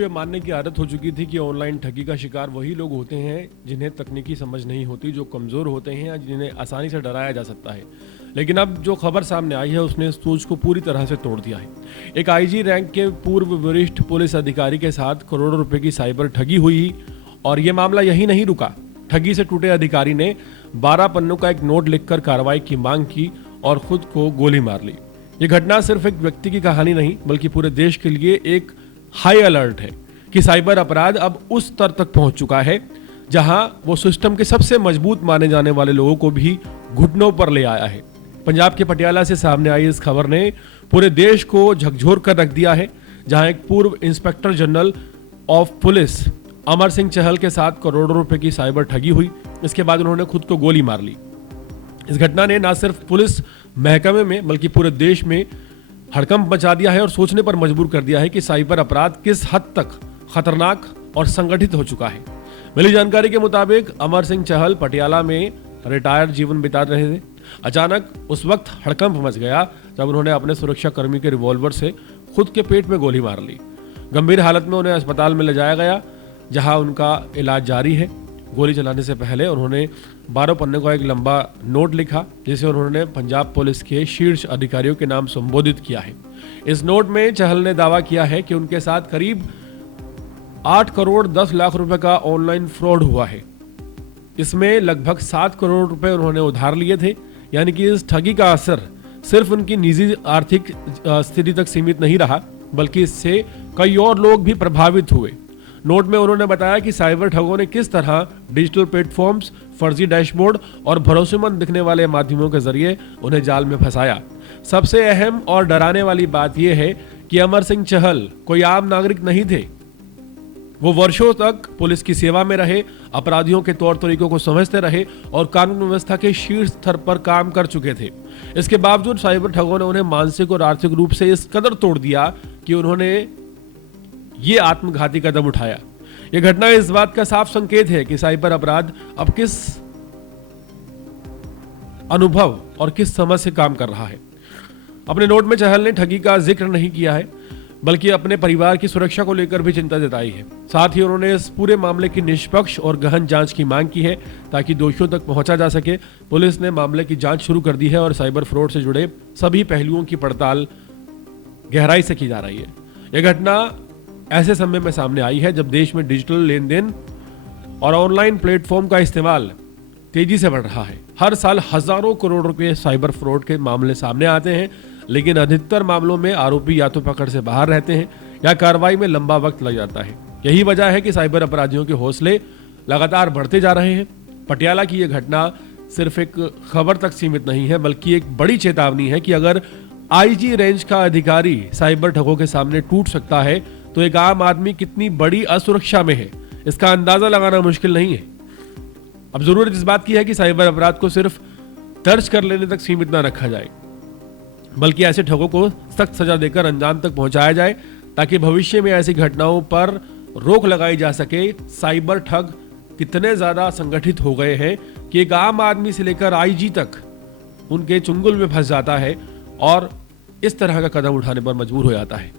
ये मानने की आदत हो चुकी थी कि ऑनलाइन ठगी का शिकार वही लोग होते हैं जिन्हें तकनीकी समझ नहीं होती, जो कमज़ोर होते हैं या जिन्हें आसानी से डराया जा सकता है। लेकिन अब जो खबर सामने आई है उसने इस सोच को पूरी तरह से तोड़ दिया है। एक आईजी रैंक के पूर्व वरिष्ठ पुलिस अधिकारी के साथ करोड़ों रुपए की साइबर ठगी हुई और ये मामला यही नहीं रुका। ठगी से टूटे अधिकारी ने 12 पन्नों का एक नोट लिखकर कार्रवाई की मांग की और खुद को गोली मार ली। ये घटना सिर्फ एक व्यक्ति की कहानी नहीं बल्कि पूरे देश के लिए एक हाई अलर्ट है कि साइबर अपराध अब उस स्तर तक पहुंच चुका है जहां वो सिस्टम के सबसे मजबूत माने जाने वाले लोगों को भी घुटनों पर ले आया है। पंजाब के पटियाला से सामने आई इस खबर ने पूरे देश को झकझोर कर रख दिया है, जहां एक पूर्व inspector general of police Amar Singh Chahal के साथ करोड़ों रुपए की साइबर ठगी हुई। इसके बाद उन्होंने खुद को गोली मार ली। इस घटना ने न सिर्फ पुलिस महकमे में बल्कि पूरे देश में हड़कंप मचा दिया है और सोचने पर मजबूर कर दिया है कि साइबर अपराध किस हद तक खतरनाक और संगठित हो चुका है। मिली जानकारी के मुताबिक अमर सिंह चहल पटियाला में रिटायर्ड जीवन बिता रहे थे। अचानक उस वक्त हड़कंप मच गया जब उन्होंने अपने सुरक्षा कर्मी के रिवॉल्वर से खुद के पेट में गोली मार ली। गंभीर हालत में उन्हें अस्पताल में ले जाया गया जहां उनका इलाज जारी है। गोली चलाने से पहले उन्होंने 12 पन्ने का एक लंबा नोट लिखा जिसे उन्होंने पंजाब पुलिस के शीर्ष अधिकारियों के नाम संबोधित किया है। इस नोट में चहल ने दावा किया है कि उनके साथ करीब 8 करोड़ 10 लाख रुपए का ऑनलाइन फ्रॉड हुआ है। इसमें लगभग 7 करोड़ रुपए उन्होंने उधार लिए थे। यानी कि इस ठगी का असर सिर्फ उनकी निजी आर्थिक स्थिति तक सीमित नहीं रहा बल्कि इससे कई और लोग भी प्रभावित हुए। नोट में उन्होंने बताया कि साइबर ठगों ने किस तरह डिजिटल प्लेटफॉर्म्स, फर्जी डैशबोर्ड और भरोसेमंद दिखने वाले माध्यमों के जरिए उन्हें जाल में फंसाया। सबसे अहम और डराने वाली बात यह है कि अमर सिंह चहल कोई आम नागरिक नहीं थे। वो वर्षों तक पुलिस की सेवा में रहे, अपराधियों के तौर तरीकों को समझते रहे और कानून व्यवस्था के शीर्ष स्तर पर काम कर चुके थे। इसके बावजूद साइबर ठगों ने उन्हें मानसिक और आर्थिक रूप से इस कदर तोड़ दिया कि उन्होंने ये आत्मघाती कदम उठाया। यह घटना इस बात का साफ संकेत है कि साइबर अपराध अब किस अनुभव और किस समझ से काम कर रहा है। अपने नोट में चहल ने ठगी का जिक्र नहीं किया है बल्कि अपने परिवार की सुरक्षा को लेकर भी चिंता जताई है। साथ ही उन्होंने इस पूरे मामले की निष्पक्ष और गहन जांच की मांग की है ताकि दोषियों तक पहुंचा जा सके। पुलिस ने मामले की जांच शुरू कर दी है और साइबर फ्रॉड से जुड़े सभी पहलुओं की पड़ताल गहराई से की जा रही है। यह घटना ऐसे समय में सामने आई है जब देश में डिजिटल लेन देन और ऑनलाइन प्लेटफॉर्म का इस्तेमाल तेजी से बढ़ रहा है। हर साल हजारों करोड़ रुपए साइबर फ्रॉड के मामले सामने आते हैं, लेकिन अधिकतर मामलों में आरोपी या तो पकड़ से बाहर रहते हैं या कार्रवाई में लंबा वक्त लग जाता है। यही वजह है कि साइबर अपराधियों के हौसले लगातार बढ़ते जा रहे हैं। पटियाला की यह घटना सिर्फ एक खबर तक सीमित नहीं है बल्कि एक बड़ी चेतावनी है कि अगर आईजी रेंज का अधिकारी साइबर ठगों के सामने टूट सकता है तो एक आम आदमी कितनी बड़ी असुरक्षा में है इसका अंदाजा लगाना मुश्किल नहीं है। अब जरूरत इस बात की है कि साइबर अपराध को सिर्फ दर्ज कर लेने तक सीमित ना रखा जाए बल्कि ऐसे ठगों को सख्त सजा देकर अंजाम तक पहुंचाया जाए ताकि भविष्य में ऐसी घटनाओं पर रोक लगाई जा सके। साइबर ठग कितने ज्यादा संगठित हो गए हैं कि एक आम आदमी से लेकर आईजी तक उनके चुंगल में फंस जाता है और इस तरह का कदम उठाने पर मजबूर हो जाता है।